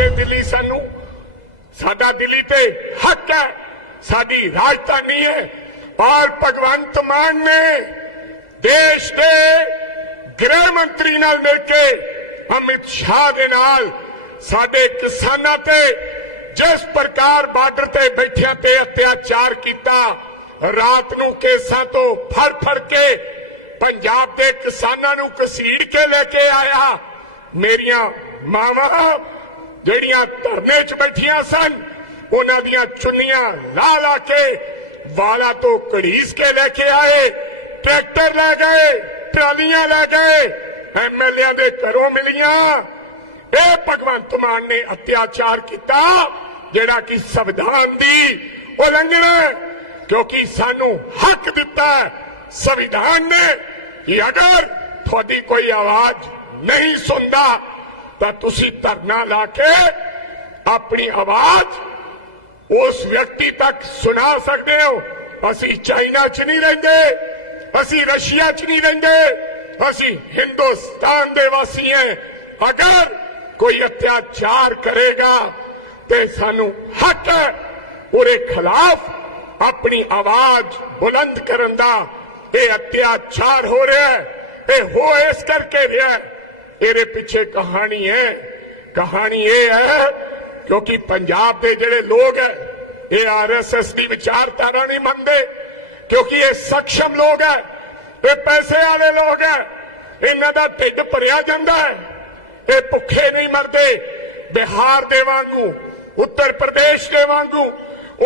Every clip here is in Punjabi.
ਦੇ ਦਿੱਲੀ ਸਾਨੂੰ, ਸਾਡਾ ਦਿੱਲੀ ਤੇ ਹੱਕ ਹੈ, ਸਾਡੀ ਰਾਜਧਾਨੀ ਹੈ। ਔਰ ਭਗਵੰਤ ਮਾਨ ਨੇ ਦੇਸ਼ ਦੇ ਗ੍ਰਹਿ ਮੰਤਰੀ ਨਾਲ ਮਿਲ ਕੇ ਅਮਿਤ ਸ਼ਾਹ ਦੇ ਨਾਲ ਸਾਡੇ ਕਿਸਾਨਾਂ ਤੇ ਜਿਸ ਪ੍ਰਕਾਰ ਬਾਰਡਰ ਤੇ ਬੈਠਿਆਂ ਤੇ ਅਤਿਆਚਾਰ ਕੀਤਾ, ਰਾਤ ਨੂੰ ਕੇਸਾਂ ਤੋਂ ਫੜ ਫੜ ਕੇ ਪੰਜਾਬ ਦੇ ਕਿਸਾਨਾਂ ਨੂੰ ਕਸੀੜ ਕੇ ਲੈ ਕੇ ਆਇਆ, ਮੇਰੀਆਂ ਮਾਵਾਂ ਜਿਹੜੀਆਂ ਧਰਨੇ 'ਚ ਬੈਠੀਆਂ ਸਨ, ਉਹਨਾਂ ਦੀਆਂ ਚੁੰਨੀਆਂ ਲਾ ਲਾ ਕੇ ਵਾਲਾ ਤੋਂ ਘੜੀਸ ਕੇ ਲੈ ਕੇ ਆਏ, ਟਰੈਕਟਰ ਲੈ ਗਏ, ਟਰਾਲੀਆਂ ਲੈ ਗਏ ਐਮਐਲਏਆਂ ਦੇ ਘਰੋਂ ਮਿਲੀਆਂ। ਇਹ ਭਗਵੰਤ ਮਾਨ ਨੇ ਅਤਿਆਚਾਰ ਕੀਤਾ, ਜਿਹੜਾ ਕਿ ਸੰਵਿਧਾਨ ਦੀ ਉਲੰਘਣਾ ਕਿਉਂਕਿ ਸਾਨੂੰ ਹੱਕ ਦਿੱਤਾ ਸੰਵਿਧਾਨ ਨੇ ਕਿ ਅਗਰ ਤੁਹਾਡੀ ਕੋਈ ਆਵਾਜ਼ ਨਹੀਂ ਸੁਣਦਾ ਤਾਂ ਤੁਸੀਂ ਧਰਨਾ ਲਾ ਕੇ ਆਪਣੀ ਆਵਾਜ਼ ਉਸ ਵਿਅਕਤੀ ਤੱਕ ਸੁਣਾ ਸਕਦੇ ਹੋ। ਅਸੀਂ ਚਾਈਨਾ 'ਚ ਨਹੀਂ ਰਹਿੰਦੇ, ਅਸੀਂ ਰਸ਼ੀਆ 'ਚ ਨਹੀਂ ਰਹਿੰਦੇ, ਅਸੀਂ ਹਿੰਦੁਸਤਾਨ ਦੇ ਵਾਸੀ ਹਾਂ। ਅਗਰ ਕੋਈ ਅਤਿਆਚਾਰ ਕਰੇਗਾ ਤੇ ਸਾਨੂੰ ਹੱਕ ਹੈ ਉਹਦੇ ਖਿਲਾਫ ਆਪਣੀ ਆਵਾਜ਼ ਬੁਲੰਦ ਕਰਨ ਦਾ। ਇਹ ਅਤਿਆਚਾਰ ਹੋ ਰਿਹਾ ਹੈ, ਇਹ ਹੋ ਇਸ ਕਰਕੇ ਰਿਹਾ ਹੈ ਇਹਦੇ ਪਿੱਛੇ ਕਹਾਣੀ ਹੈ। ਕਹਾਣੀ ਇਹ ਹੈ, ਕਿਉਂਕਿ ਪੰਜਾਬ ਦੇ ਜਿਹੜੇ ਲੋਕ ਹੈ, ਇਹ ਆਰਐਸਐਸ ਦੀ ਵਿਚਾਰਧਾਰਾ ਨਹੀਂ ਮੰਨਦੇ, ਕਿਉਂਕਿ ਇਹ ਸક્ષਮ ਲੋਕ ਹੈ, ਇਹ ਪੈਸੇ ਵਾਲੇ ਲੋਕ ਹੈ, ਇਹਨਾਂ ਦਾ ਢਿੱਡ ਭਰਿਆ ਜਾਂਦਾ ਹੈ, ਇਹ ਭੁੱਖੇ ਨਹੀਂ ਮਰਦੇ, ਬਿਹਾਰ ਦੇ ਵਾਂਗੂ, ਉੱਤਰ ਪ੍ਰਦੇਸ਼ ਦੇ ਵਾਂਗੂ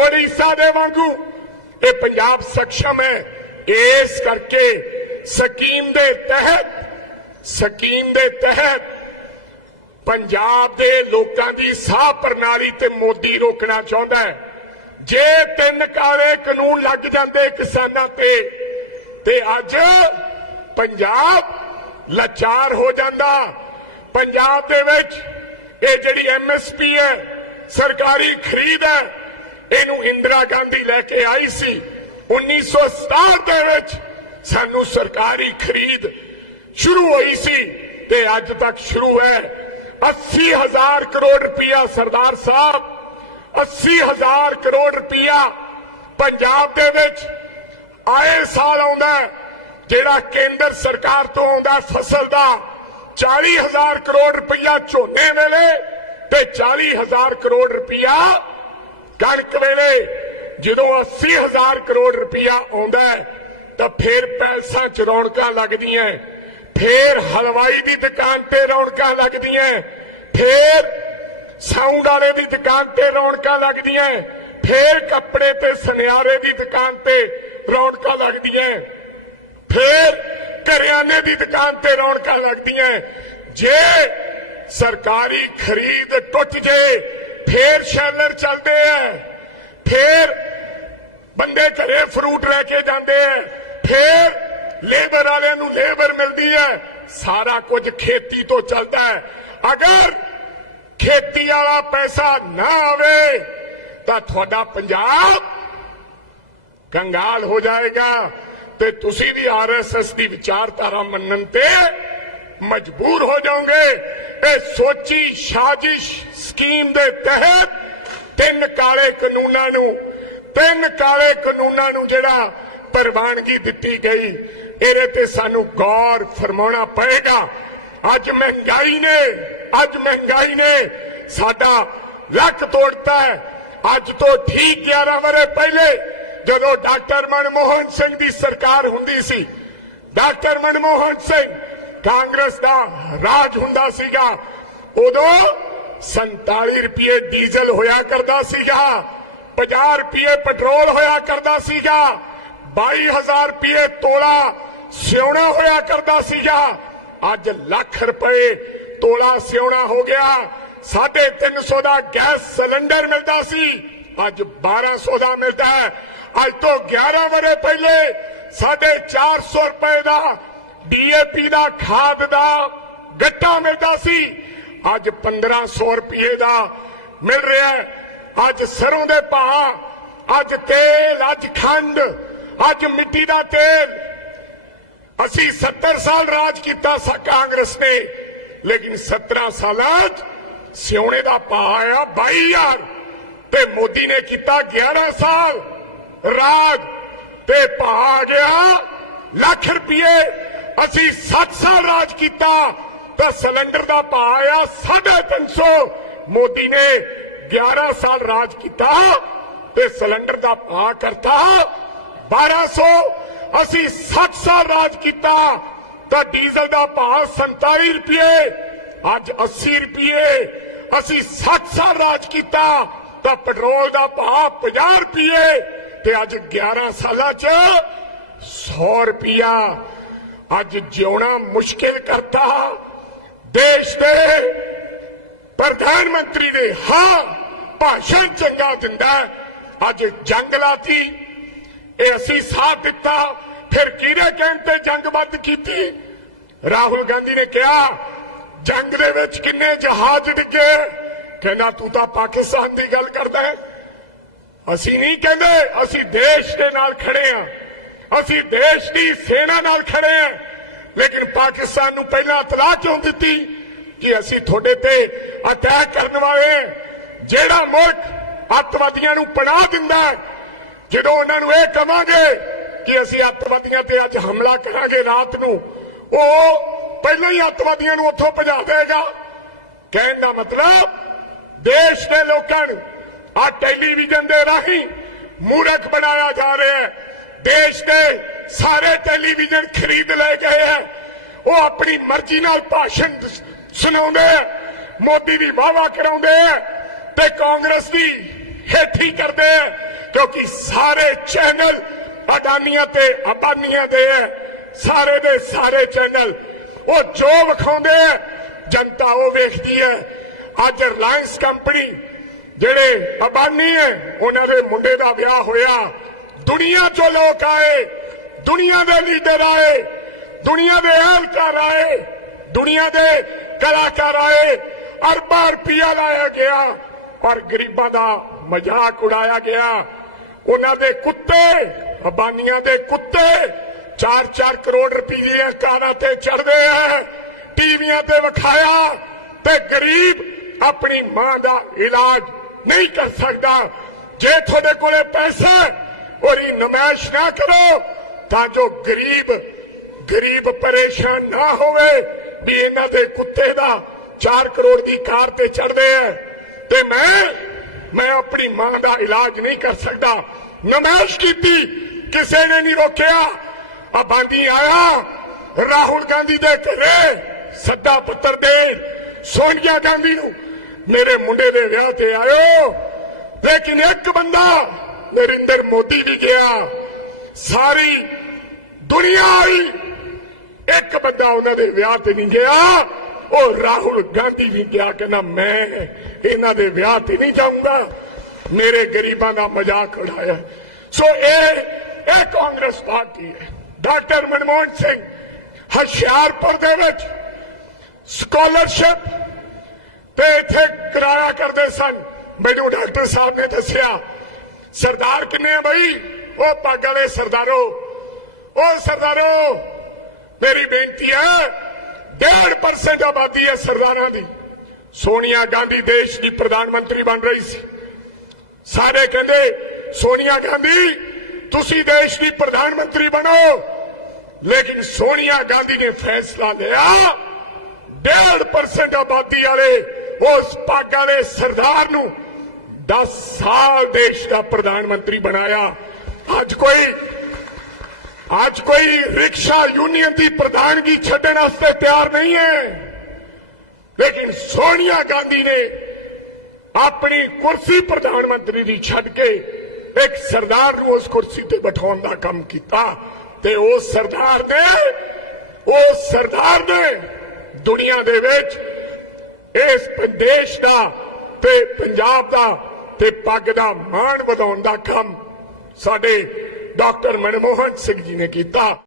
ਓਡੀਸ਼ਾ ਦੇ ਵਾਂਗੂ, ਇਹ ਪੰਜਾਬ ਸક્ષਮ ਹੈ। ਇਸ ਕਰਕੇ ਸਕੀਮ ਦੇ ਤਹਿਤ ਸਕੀਮ ਦੇ ਤਹਿਤ ਪੰਜਾਬ ਦੇ ਲੋਕਾਂ ਦੀ ਸਾਹ ਪ੍ਰਣਾਲੀ ਤੇ ਮੋਦੀ ਰੋਕਣਾ ਚਾਹੁੰਦਾ ਹੈ। ਜੇ ਤਿੰਨ ਕਾਲੇ ਕਾਨੂੰਨ ਲੱਗ ਜਾਂਦੇ ਕਿਸਾਨਾਂ ਤੇ ਤੇ ਅੱਜ ਪੰਜਾਬ ਲਾਚਾਰ ਹੋ ਜਾਂਦਾ। ਪੰਜਾਬ ਦੇ ਵਿੱਚ ਇਹ ਜਿਹੜੀ ਐਮਐਸਪੀ ਹੈ, ਸਰਕਾਰੀ ਖਰੀਦ ਹੈ, ਇਹਨੂੰ ਇੰਦਰਾ ਗਾਂਧੀ ਲੈ ਕੇ ਆਈ ਸੀ। 1967 ਦੇ ਵਿੱਚ ਸਾਨੂੰ ਸਰਕਾਰੀ ਖਰੀਦ ਸ਼ੁਰੂ ਹੋਈ ਸੀ ਤੇ ਅੱਜ ਤੱਕ ਸ਼ੁਰੂ ਹੈ। 80000 ਕਰੋੜ ਰੁਪਇਆ ਸਰਦਾਰ ਸਾਹਿਬ 80000 ਕਰੋੜ ਰੁਪਇਆ ਪੰਜਾਬ ਦੇ ਵਿੱਚ ਆਏ ਸਾਲ ਆਉਂਦਾ ਹੈ, ਜਿਹੜਾ ਕੇਂਦਰ ਸਰਕਾਰ ਤੋਂ ਆਉਂਦਾ ਫਸਲ ਦਾ। 40000 ਕਰੋੜ ਰੁਪਇਆ ਝੋਨੇ ਵੇਲੇ ਤੇ 40000 ਕਰੋੜ ਰੁਪਇਆ ਕਣਕ ਵੇਲੇ। ਜਦੋਂ 80000 ਕਰੋੜ ਰੁਪਇਆ ਆਉਂਦਾ ਤਾਂ ਫਿਰ ਪੈਲਸਾਂ ਚ ਰੌਣਕਾਂ ਲੱਗਦੀਆਂ ਫੇਰ ਹਲਵਾਈ ਦੀ ਦੁਕਾਨ ਤੇ ਰੌਣਕਾਂ ਲੱਗਦੀਆਂ ਫੇਰ ਸਾਊਂਡ ਵਾਲੇ ਦੀ ਦੁਕਾਨ ਤੇ ਰੌਣਕਾਂ ਲੱਗਦੀਆਂ ਫੇਰ ਕੱਪੜੇ ਤੇ ਸੁਨਿਆਰੇ ਦੀ ਦੁਕਾਨ ਤੇ ਰੌਣਕਾਂ ਲੱਗਦੀਆਂ ਫੇਰ ਕਰਿਆਨੇ ਦੀ ਦੁਕਾਨ ਤੇ ਰੌਣਕਾਂ ਲੱਗਦੀਆਂ ਜੇ ਸਰਕਾਰੀ ਖਰੀਦ ਟੁੱਟ ਜੇ, ਫੇਰ ਸ਼ੈਲਰ ਚੱਲਦੇ ਆ ਫੇਰ ਬੰਦੇ ਘਰੇ ਫਰੂਟ ਲੈ ਕੇ ਜਾਂਦੇ ਆ ਫੇਰ ਲੇਬਰ ਵਾਲਿਆਂ ਨੂੰ ਲੇਬਰ ਮਿਲਦੀ ਹੈ। ਸਾਰਾ ਕੁਝ ਖੇਤੀ ਤੋਂ ਚੱਲਦਾ ਹੈ। ਅਗਰ ਖੇਤੀ ਵਾਲਾ ਪੈਸਾ ਨਾ ਆਵੇ, ਤਾਂ ਤੁਹਾਡਾ ਪੰਜਾਬ ਕੰਗਾਲ ਹੋ ਜਾਏਗਾ ਤੇ ਤੁਸੀਂ ਵੀ ਆਰਐਸਐਸ ਦੀ ਵਿਚਾਰਧਾਰਾ ਮੰਨਣ ਤੇ ਮਜਬੂਰ ਹੋ ਜਾਓਗੇ। ਇਹ ਸੋਚੀ ਸਾਜ਼ਿਸ਼ ਸਕੀਮ ਦੇ ਤਹਿਤ ਤਿੰਨ ਕਾਲੇ ਕਾਨੂੰਨਾਂ ਨੂੰ, ਤਿੰਨ ਕਾਲੇ ਕਾਨੂੰਨਾਂ ਨੂੰ ਜਿਹੜਾ ਪ੍ਰਵਾਨਗੀ ਦਿੱਤੀ ਗਈ ਇਹਦੇ ਤੇ ਸਾਨੂੰ ਗੌਰ ਫਰਮਾਉਣਾ ਪਏਗਾ। ਅੱਜ ਮਹਿੰਗਾਈ ਨੇ, ਅੱਜ ਮਹਿੰਗਾਈ ਨੇ ਸਾਡਾ ਲੱਕ ਤੋੜਤਾ ਹੈ। ਅੱਜ ਤੋਂ ਠੀਕ 11 ਵਰੇ ਪਹਿਲੇ ਜਦੋਂ ਡਾਕਟਰ ਮਨਮੋਹਨ ਸਿੰਘ ਦੀ ਸਰਕਾਰ ਹੁੰਦੀ ਸੀ, ਡਾਕਟਰ ਮਨਮੋਹਨ ਸਿੰਘ ਕਾਂਗਰਸ ਦਾ ਰਾਜ ਹੁੰਦਾ ਸੀਗਾ, ਉਦੋਂ 47 ਰੁਪਏ ਡੀਜ਼ਲ ਹੋਇਆ ਕਰਦਾ ਸੀਗਾ 50 ਰੁਪਏ ਪੈਟਰੋਲ ਹੋਇਆ ਕਰਦਾ ਸੀਗਾ 22000 ਰੁਪਏ ਤੋਲਾ ਸਿਉਣਾ ਹੋਇਆ ਕਰਦਾ ਸੀਗਾ ਅੱਜ ਲੱਖ ਰੁਪਏ ਤੋਲਾ ਸਿਉਣਾ ਹੋ ਗਿਆ। 350 ਦਾ ਗੈਸ ਸਿਲੰਡਰ ਮਿਲਦਾ ਸੀ। ਅੱਜ 1200 ਦਾ ਮਿਲਦਾ ਹੈ। ਅੱਜ ਤੋਂ 11 ਵਰੇ ਪਹਿਲੇ 450 ਰੁਪਏ ਦਾ ਡੀਏਪੀ ਦਾ ਖਾਦ ਦਾ ਗੱਟਾ ਮਿਲਦਾ ਸੀ। ਅੱਜ 1500 ਰੁਪਏ ਦਾ ਮਿਲ ਰਿਹਾ ਹੈ। ਅੱਜ ਸਰੋਂ ਦੇ ਭਾਅ, ਅੱਜ ਤੇਲ, ਅੱਜ ਖੰਡ, ਅੱਜ ਮਿੱਟੀ ਦਾ ਤੇਲ ਅਸੀਂ 70 ਸਾਲ ਰਾਜ ਕੀਤਾ ਕਾਂਗਰਸ ਨੇ, ਲੇਕਿਨ 17 ਸਾਲਾਂ 'ਚ ਸਿਉਣੇ ਦਾ ਭਾਅ ਆਇਆ 22000 ਤੇ ਮੋਦੀ ਨੇ ਕੀਤਾ 11 ਸਾਲ ਰਾਜ। ਤੇ ਭਾਅ ਆ ਗਿਆ ਲੱਖ ਰੁਪਏ। ਅਸੀਂ 7 ਸਾਲ ਰਾਜ ਕੀਤਾ, ਤਾਂ ਸਿਲੰਡਰ ਦਾ ਭਾਅ ਆਇਆ 350 ਮੋਦੀ ਨੇ 11 ਸਾਲ ਰਾਜ ਕੀਤਾ ਤੇ ਸਿਲੰਡਰ ਦਾ ਭਾਅ ਕਰਤਾ 1200 ਅਸੀਂ 7 ਸਾਲ ਰਾਜ ਕੀਤਾ, ਤਾਂ ਡੀਜ਼ਲ ਦਾ ਭਾਅ 47 ਰੁਪਏ, ਅੱਜ 80 ਰੁਪਏ। ਅਸੀਂ 7 ਸਾਲ ਰਾਜ ਕੀਤਾ, ਤਾਂ ਪੈਟਰੋਲ ਦਾ ਭਾਅ 50 ਰੁਪਏ, ਤੇ ਅੱਜ 11 ਸਾਲਾਂ 'ਚ 100 ਰੁਪਿਆ ਅੱਜ ਜਿਉਣਾ ਮੁਸ਼ਕਿਲ ਕਰਤਾ, ਦੇਸ਼ ਦੇ ਪ੍ਰਧਾਨ ਮੰਤਰੀ ਦੇ ਹਾਂ, ਭਾਸ਼ਣ ਚੰਗਾ ਦਿੰਦਾ, ਅੱਜ ਜੰਗ ਲਾਤੀ। ਇਹ ਅਸੀਂ ਸਾਥ ਦਿੱਤਾ। ਫਿਰ ਕਿਹਦੇ ਕਹਿਣ ਤੇ ਜੰਗ ਬੰਦ ਕੀਤੀ? ਰਾਹੁਲ ਗਾਂਧੀ ਨੇ ਕਿਹਾ ਜੰਗ ਦੇ ਵਿੱਚ ਕਿੰਨੇ ਜਹਾਜ਼ ਡਿੱਗੇ? ਕਹਿੰਦਾ ਤੂੰ ਤਾਂ ਪਾਕਿਸਤਾਨ ਦੀ ਗੱਲ ਕਰਦਾ ਹੈ। ਅਸੀਂ ਨਹੀਂ ਕਹਿੰਦੇ ਅਸੀਂ ਦੇਸ਼ ਦੇ ਨਾਲ ਖੜੇ ਆ ਅਸੀਂ ਦੇਸ਼ ਦੀ ਸੈਨਾ ਨਾਲ ਖੜੇ ਆ ਲੇਕਿਨ ਪਾਕਿਸਤਾਨ ਨੂੰ ਪਹਿਲਾਂ ਇਤਲਾਹ ਕਿਉਂ ਦਿੱਤੀ ਕਿ ਅਸੀਂ ਤੁਹਾਡੇ ਤੇ ਅਟੈਕ ਕਰਨ ਵਾਲੇ ਜਿਹੜਾ ਮੁਲਕ ਅੱਤਵਾਦੀਆਂ ਨੂੰ ਪਨਾਹ ਦਿੰਦਾ ਹੈ, ਜਦੋਂ ਉਹਨਾਂ ਨੂੰ ਇਹ ਕਵਾਂਗੇ ਕਿ ਅਸੀਂ ਅੱਤਵਾਦੀਆਂ ਤੇ ਅੱਜ ਹਮਲਾ ਕਰਾਂਗੇ ਰਾਤ ਨੂੰ, ਉਹ ਪਹਿਲਾਂ ਹੀ ਅੱਤਵਾਦੀਆਂ ਨੂੰ ਉੱਥੋਂ ਭਜਾ ਦੇਗਾ ਕਹਿਣ ਦਾ ਮਤਲਬ, ਦੇਸ਼ ਦੇ ਲੋਕਾਂ ਨੂੰ ਆ ਟੈਲੀਵਿਜ਼ਨ ਦੇ ਰਾਹੀਂ ਮੂਰਖ ਬਣਾਇਆ ਜਾ ਰਿਹਾ ਹੈ। ਦੇਸ਼ ਦੇ ਸਾਰੇ ਟੈਲੀਵਿਜ਼ਨ ਖਰੀਦ ਲਏ ਗਏ ਹੈ। ਉਹ ਆਪਣੀ ਮਰਜ਼ੀ ਨਾਲ ਭਾਸ਼ਣ ਸੁਣਾਉਂਦੇ ਹੈ। ਮੋਦੀ ਦੀ ਵਾਵਾ ਕਰਾਉਂਦੇ ਹੈ ਤੇ ਕਾਂਗਰਸ ਦੀ ਹੇਠੀ ਕਰਦੇ ਹੈ। ਕਿਉਂਕਿ ਸਾਰੇ ਚੈਨਲ ਅਡਾਨੀਆਂ ਤੇ ਅਬਾਨੀਆਂ ਦੇ ਹੈ ਸਾਰੇ ਦੇ ਸਾਰੇ ਚੈਨਲ। ਉਹ ਜੋ ਵਿਖਾਉਂਦੇ ਹੈ ਜਨਤਾ ਉਹ ਵੇਖਦੀ ਹੈ ਅੱਜ ਰਿਲਾਇੰਸ ਕੰਪਨੀ ਜਿਹੜੇ ਅਬਾਨੀ ਹੈ ਉਹਨਾਂ ਦੇ ਮੁੰਡੇ ਦਾ ਵਿਆਹ ਹੋਇਆ। ਦੁਨੀਆ ਚੋਂ ਲੋਕ ਆਏ, ਦੁਨੀਆ ਦੇ ਲੀਡਰ ਆਏ, ਦੁਨੀਆ ਦੇ ਅਹਿਲਕਾਰ ਆਏ, ਦੁਨੀਆ ਦੇ ਕਲਾਕਾਰ ਆਏ, ਅਰਬਾਂ ਰੁਪਇਆ ਲਾਇਆ ਗਿਆ ਪਰ ਗਰੀਬਾਂ ਦਾ ਮਜ਼ਾਕ ਉਡਾਇਆ ਗਿਆ। ਉਹਨਾਂ ਦੇ ਕੁੱਤੇ, ਅਬਾਨੀਆਂ ਦੇ ਕੁੱਤੇ 4-4 ਕਰੋੜ ਰੁਪਏ ਦੀਆਂ ਕਾਰਾਂ ਤੇ ਚੜਦੇ ਆ, ਟੀਵੀਆਂ ਤੇ ਵਿਖਾਇਆ ਤੇ ਗਰੀਬ ਆਪਣੀ ਮਾਂ ਦਾ ਇਲਾਜ ਨਹੀਂ ਕਰ ਸਕਦਾ। ਜੇ ਤੁਹਾਡੇ ਕੋਲੇ ਪੈਸਾ ਉਹਦੀ ਨਮਾਇਸ਼ ਨਾ ਕਰੋ, ਤਾਂ ਜੋ ਗਰੀਬ ਗਰੀਬ ਪਰੇਸ਼ਾਨ ਨਾ ਹੋਵੇ ਵੀ ਇਹਨਾਂ ਦੇ ਕੁੱਤੇ ਦਾ 4 ਕਰੋੜ ਦੀ ਕਾਰ ਤੇ ਚੜਦੇ ਆ। ਤੇ ਮੈਂ ਮੈਂ ਆਪਣੀ ਮਾਂ ਦਾ ਇਲਾਜ ਨਹੀਂ ਕਰ ਸਕਦਾ। ਨਮਾਇਸ਼ ਕੀਤੀ, ਕਿਸੇ ਨੇ ਨਹੀਂ ਰੋਕਿਆ। ਆਬਾਦੀ ਆਇਆ, ਰਾਹੁਲ ਗਾਂਧੀ ਦੇ ਘਰੇ, ਸੱਦਾ ਪੱਤਰ ਦੇ, ਸੋਨੀਆ ਗਾਂਧੀ ਨੂੰ ਮੇਰੇ ਮੁੰਡੇ ਦੇ ਵਿਆਹ ਤੇ ਆਇਓ। ਲੇਕਿਨ ਇੱਕ ਬੰਦਾ ਨਰਿੰਦਰ ਮੋਦੀ ਵੀ ਗਿਆ। ਸਾਰੀ ਦੁਨੀਆ ਆਈ। ਇੱਕ ਬੰਦਾ ਉਹਨਾਂ ਦੇ ਵਿਆਹ ਤੇ ਨਹੀਂ ਗਿਆ। ਉਹ ਰਾਹੁਲ ਗਾਂਧੀ ਵੀ ਕਿਹਾ ਕਹਿੰਦਾ ਮੈਂ ਇਹਨਾਂ ਦੇ ਵਿਆਹ ਤੇ ਨਹੀਂ ਜਾਊਂਗਾ। ਮੇਰੇ ਗਰੀਬਾਂ ਦਾ ਮਜ਼ਾਕ ਉਡਾਇਆ। ਸੋ ਇਹ ਇਹ ਕਾਂਗਰਸ ਪਾਰਟੀ ਹੈ। ਡਾਕਟਰ ਮਨਮੋਹਨ ਸਿੰਘ, ਹੁਸ਼ਿਆਰਪੁਰ ਦੇ ਵਿੱਚ ਸਕਾਲਰਸ਼ਿਪ ਤੇ ਇੱਥੇ ਕਰਾਇਆ ਕਰਦੇ ਸਨ। ਮੈਨੂੰ ਡਾਕਟਰ ਸਾਹਿਬ ਨੇ ਦੱਸਿਆ, ਸਰਦਾਰ ਕਿੰਨੇ ਆ ਬਈ? ਉਹ ਪੱਗ ਵਾਲੇ ਸਰਦਾਰੋ, ਉਹ ਸਰਦਾਰੋ, ਮੇਰੀ ਬੇਨਤੀ ਹੈ 1.5% ਆਬਾਦੀ ਹੈ ਸਰਦਾਰਾਂ ਦੀ। ਸੋਨੀਆ ਗਾਂਧੀ ਦੇਸ਼ ਦੀ ਪ੍ਰਧਾਨ ਮੰਤਰੀ ਬਣ ਰਹੀ ਸੀ। ਸਾਰੇ ਕਹਿੰਦੇ, ਸੋਨੀਆ ਗਾਂਧੀ, ਤੁਸੀਂ ਦੇਸ਼ ਦੀ ਪ੍ਰਧਾਨ ਮੰਤਰੀ ਬਣੋ। ਲੇਕਿਨ ਸੋਨੀਆ ਗਾਂਧੀ ਨੇ ਫੈਸਲਾ ਲਿਆ 1.5% ਆਬਾਦੀ ਵਾਲੇ ਉਸ ਪੱਗ ਵਾਲੇ ਸਰਦਾਰ ਨੂੰ 10 ਸਾਲ ਦੇਸ਼ ਦਾ ਪ੍ਰਧਾਨ ਮੰਤਰੀ ਬਣਾਇਆ। ਅੱਜ ਕੋਈ ਅੱਜ ਕੋਈ ਰਿਕਸ਼ਾ ਯੂਨੀਅਨ ਦੀ ਪ੍ਰਧਾਨਗੀ ਛੱਡਣ ਵਾਸਤੇ ਤਿਆਰ ਨਹੀਂ ਹੈ। ਲੇਕਿਨ ਸੋਨੀਆ ਗਾਂਧੀ ਨੇ ਆਪਣੀ ਕੁਰਸੀ ਪ੍ਰਧਾਨ ਮੰਤਰੀ ਦੀ ਛੱਡ ਕੇ ਇੱਕ ਸਰਦਾਰ ਨੂੰ ਉਸ ਕੁਰਸੀ ਤੇ ਬਿਠਾਉਣ ਦਾ ਕੰਮ ਕੀਤਾ ਤੇ ਉਸ ਸਰਦਾਰ ਨੇ ਉਸ ਸਰਦਾਰ ਨੇ ਦੁਨੀਆ ਦੇ ਵਿੱਚ ਇਸ ਦੇਸ਼ ਦਾ ਤੇ ਪੰਜਾਬ ਦਾ ਤੇ ਪੱਗ ਦਾ ਮਾਣ ਵਧਾਉਣ ਦਾ ਕੰਮ ਸਾਡੇ ਡਾਕਟਰ ਮਨਮੋਹਨ ਸਿੰਘ ਜੀ ਨੇ ਕੀਤਾ।